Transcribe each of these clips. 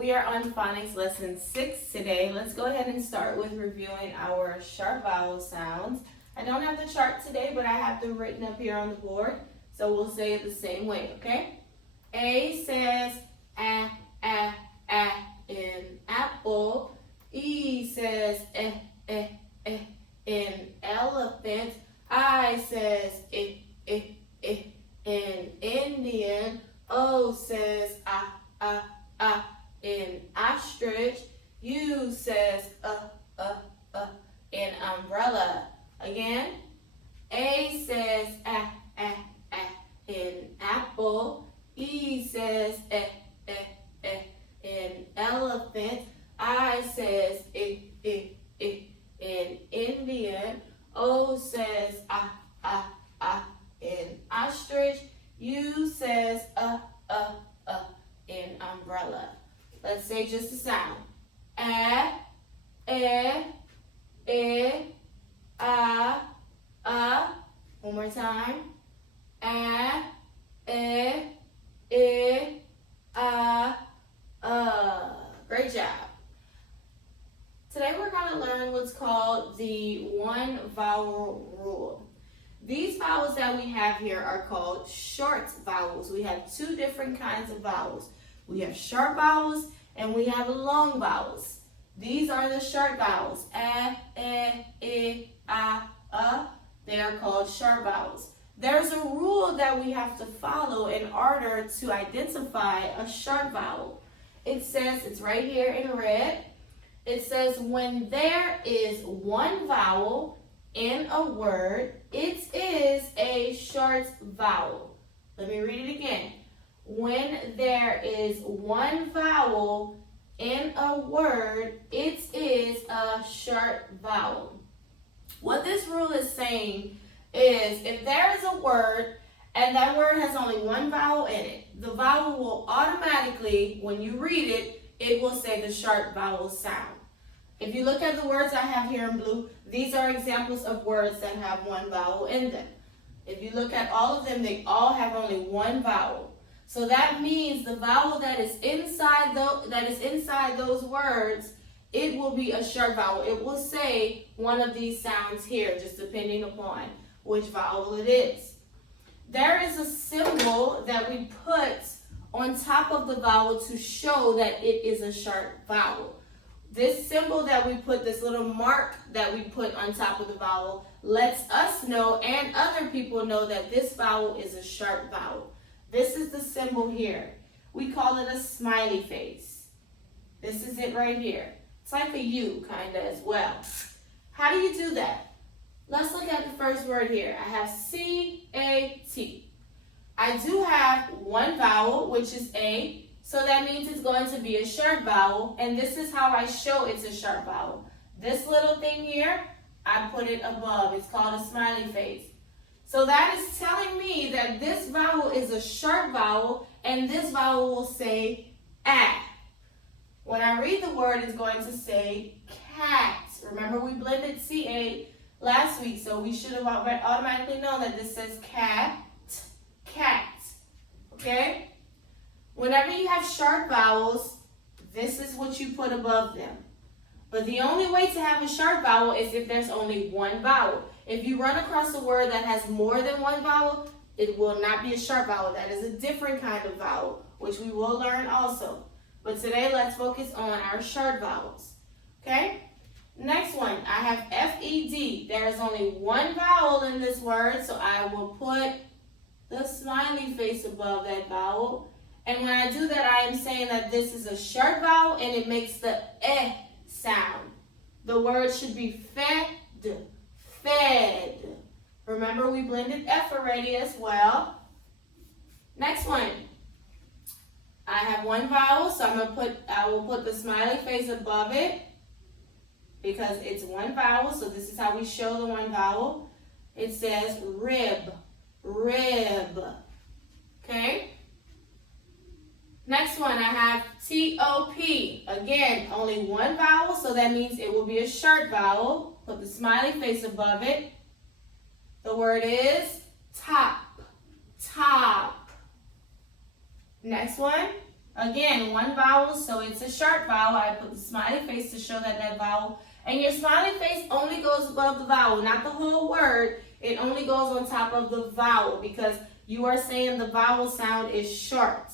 We are on Phonics Lesson 6 today. Let's go ahead and start with reviewing our sharp vowel sounds. I don't have the chart today, but I have them written up here on the board, so we'll say it the same way, okay? A says ah, ah, ah in apple. E says in elephant. I says in Indian. O says in ostrich. U says in umbrella. Again, A says in apple. E says in elephant. I says in Indian. O says in ostrich. U says in umbrella. Let's say just the sound. One more time. Great job. Today we're going to learn what's called the one vowel rule. These vowels that we have here are called short vowels. We have two different kinds of vowels. We have short vowels and we have long vowels. These are the short vowels. They are called short vowels. There's a rule that we have to follow in order to identify a short vowel. It says, it's right here in red. It says when there is one vowel in a word, it is a short vowel. Let me read it again. When there is one vowel in a word, it is a short vowel. What this rule is saying is if there is a word and that word has only one vowel in it, the vowel will automatically, when you read it, it will say the short vowel sound. If you look at the words I have here in blue, these are examples of words that have one vowel in them. If you look at all of them, they all have only one vowel. So that means the vowel that is inside those words, it will be a short vowel. It will say one of these sounds here, just depending upon which vowel it is. There is a symbol that we put on top of the vowel to show that it is a short vowel. This symbol that we put, this little mark that we put on top of the vowel, lets us know and other people know that this vowel is a short vowel. This is the symbol here. We call it a smiley face. This is it right here. It's like a U kind of as well. How do you do that? Let's look at the first word here. I have C-A-T. I do have one vowel, which is A. So that means it's going to be a short vowel, and this is how I show it's a short vowel. This little thing here, I put it above. It's called a smiley face. So that is telling me that this vowel is a short vowel, and this vowel will say ah. When I read the word, it's going to say cat. Remember, we blended CA last week, so we should have automatically known that this says cat, cat. Okay? Whenever you have short vowels, this is what you put above them. But the only way to have a short vowel is if there's only one vowel. If you run across a word that has more than one vowel, it will not be a short vowel. That is a different kind of vowel, which we will learn also. But today, let's focus on our short vowels. Okay? Next one, I have F-E-D. There is only one vowel in this word, so I will put the smiley face above that vowel. And when I do that, I am saying that this is a short vowel and it makes the eh sound. The word should be fed, fed. Remember, we blended F already as well. Next one. I have one vowel, so I will put the smiley face above it because it's one vowel. So this is how we show the one vowel. It says rib, rib. Okay? Next one, I have T-O-P. Again, only one vowel, so that means it will be a short vowel. Put the smiley face above it. The word is top, top. Next one, Again, one vowel, so it's a sharp vowel. I put the smiley face to show that vowel. And your smiley face only goes above the vowel, not the whole word. It only goes on top of the vowel because you are saying the vowel sound is short.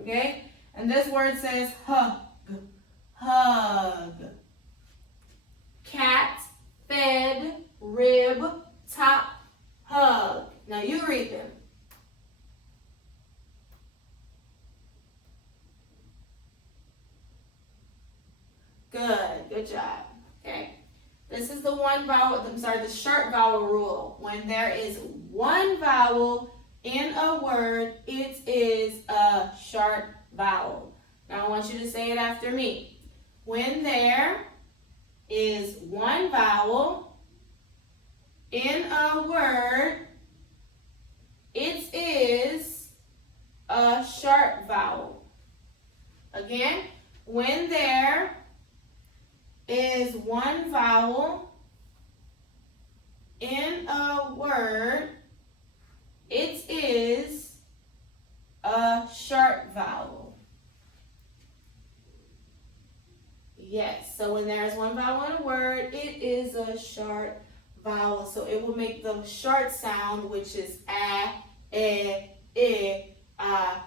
Okay? And this word says hug, hug. Cat, fed, rib, top, hug. Now you read them. Good job. Okay. This is the one vowel, the short vowel rule. When there is one vowel in a word, it is a short vowel. Now I want you to say it after me. When there is one vowel in a word, it is a short vowel. Again, when there is one vowel in a word, it is a short vowel. Yes, so when there is one vowel in a word, it is a short vowel. So it will make the short sound, which is a, I,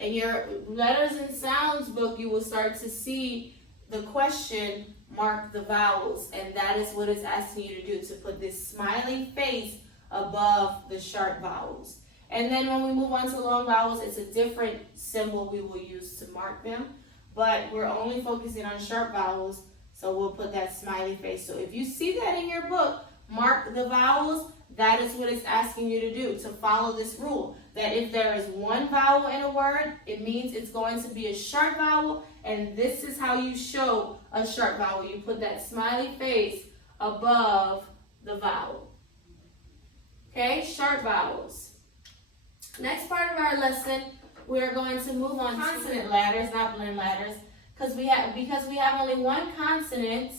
In your letters and sounds book, you will start to see the question, mark the vowels, and that is what it's asking you to do, to put this smiley face above the sharp vowels. And then when we move on to long vowels, it's a different symbol we will use to mark them, but we're only focusing on sharp vowels, so we'll put that smiley face. So if you see that in your book, mark the vowels. That is what it's asking you to do, to follow this rule, that if there is one vowel in a word, it means it's going to be a sharp vowel, and this is how you show a sharp vowel. You put that smiley face above the vowel. Okay, sharp vowels. Next part of our lesson, we're going to move on to consonant ladders, not blend ladders, because we have only one consonant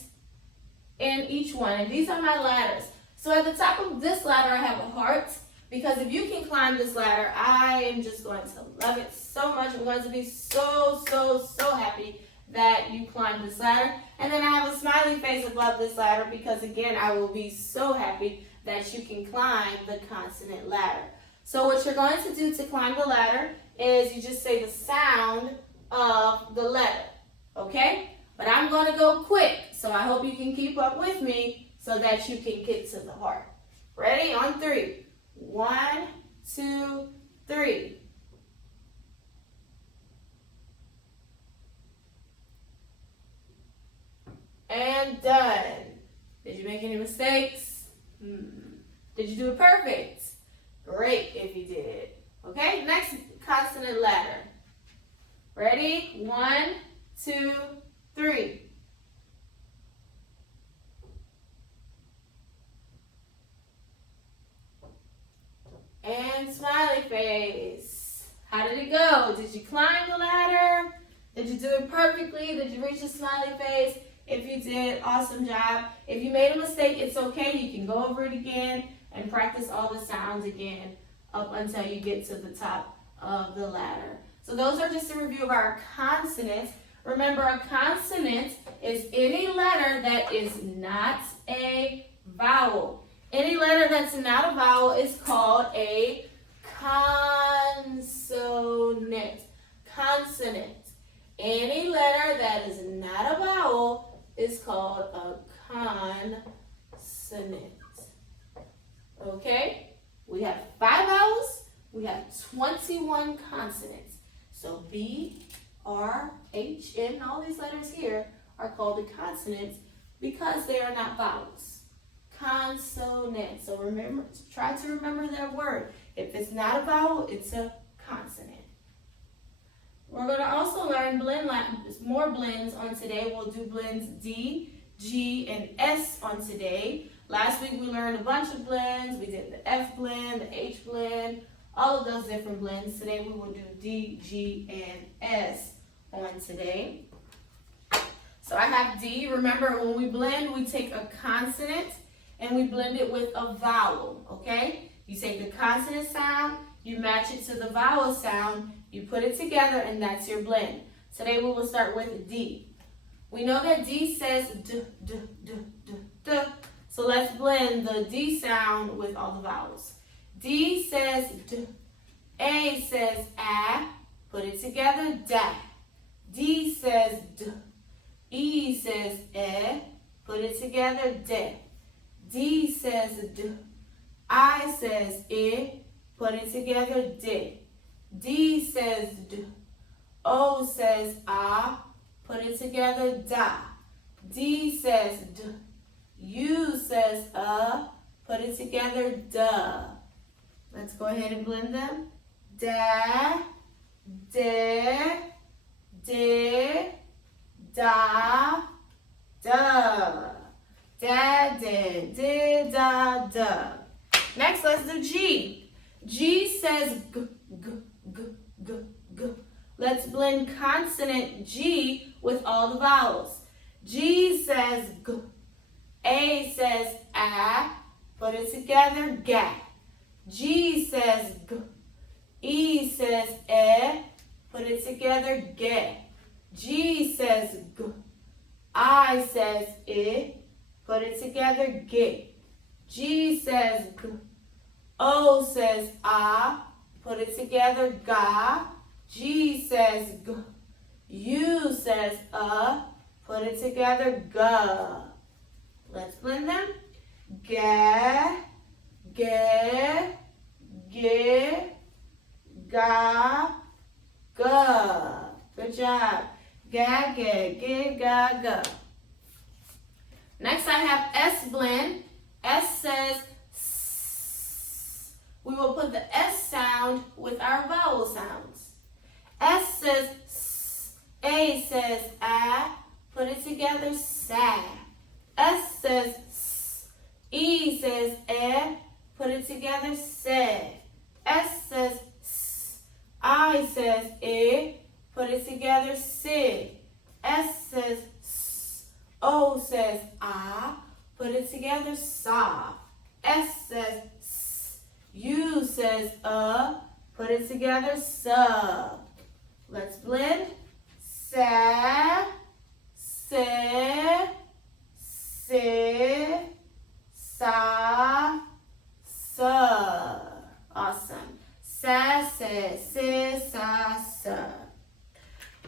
in each one, and these are my ladders. So at the top of this ladder, I have a heart, because if you can climb this ladder, I am just going to love it so much. I'm going to be so happy that you climbed this ladder. And then I have a smiley face above this ladder, because again, I will be so happy that you can climb the consonant ladder. So what you're going to do to climb the ladder is you just say the sound of the letter, okay? But I'm going to go quick, so I hope you can keep up with me so that you can get to the heart. Ready? On three. 1, 2, 3. And done. Did you make any mistakes? Did you do it perfect? Great if you did. Okay, next consonant ladder. Ready? 1, 2, 3. And smiley face. How did it go? Did you climb the ladder? Did you do it perfectly? Did you reach the smiley face? If you did, awesome job. If you made a mistake, it's okay. You can go over it again and practice all the sounds again up until you get to the top of the ladder. So those are just a review of our consonants. Remember, a consonant is any letter that is not a vowel. Any letter that's not a vowel is called a consonant. Consonant. Any letter that is not a vowel is called a consonant. Okay? We have 5 vowels. We have 21 consonants. So B, R, H, N, all these letters here are called the consonants because they are not vowels. Consonant. So remember, try to remember that word. If it's not a vowel, it's a consonant. We're going to also learn more blends on today. We'll do blends D, G, and S on today. Last week we learned a bunch of blends. We did the F blend, the H blend, all of those different blends. Today we will do D, G, and S on today. So I have D. Remember, when we blend, we take a consonant and we blend it with a vowel, okay? You take the consonant sound, you match it to the vowel sound, You put it together and that's your blend. Today we will start with D. We know that D says D, D, D, D, D. So let's blend the D sound with all the vowels. D says D. A says A. Put it together, da. D says D. E says E. Put it together, de. D says D. I says I. Put it together, di. D says D. O says ah. Put it together, da. D says D. U says Put it together, duh. Let's go ahead and blend them. Da, de, da, duh. Da, de, da, duh. Next, let's do G. G says g, g, g, g, g. Let's blend consonant G with all the vowels. G says g. A says a. Put it together, ga. G says g. E says e. Put it together, ge. G says g. I says I. Put it together, ge. G says g. O says ah. Put it together, ga. G says g. U says Put it together, ga. Let's blend them. Ga, ge, ge, ga, ga. Good job. Ga, ge, ge, ga, ga. Next I have S blend. S says S. We will put the S sound with our vowel sounds. S says S. A says a. Put it together, sa. S says S. E says e. Put it together, se. S says S. I says I. Put it together, si. S says S. O says ah. Put it together, sa. S says S. U says Put it together, sa. Let's blend. Sa, se, si, sa, sa. Awesome. Sa, se, si, sa, sa.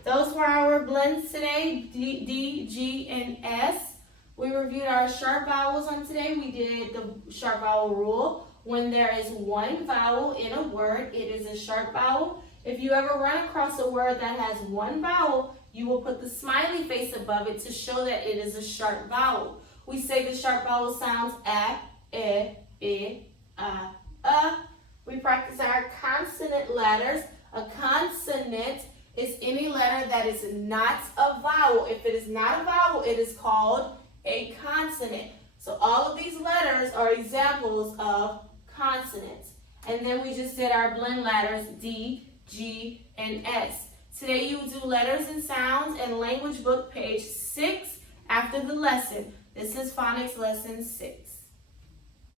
Those were our blends today, D, G, and S. We reviewed our sharp vowels on today. We did the sharp vowel rule. When there is one vowel in a word, it is a sharp vowel. If you ever run across a word that has one vowel, you will put the smiley face above it to show that it is a sharp vowel. We say the sharp vowel sounds a, I, a. We practice our consonant letters. A consonant is any letter that is not a vowel. If it is not a vowel, it is called a consonant. So all of these letters are examples of consonants. And then we just did our blend letters D, G, and S. Today you will do letters and sounds and language book page 6 after the lesson. This is Phonics Lesson 6.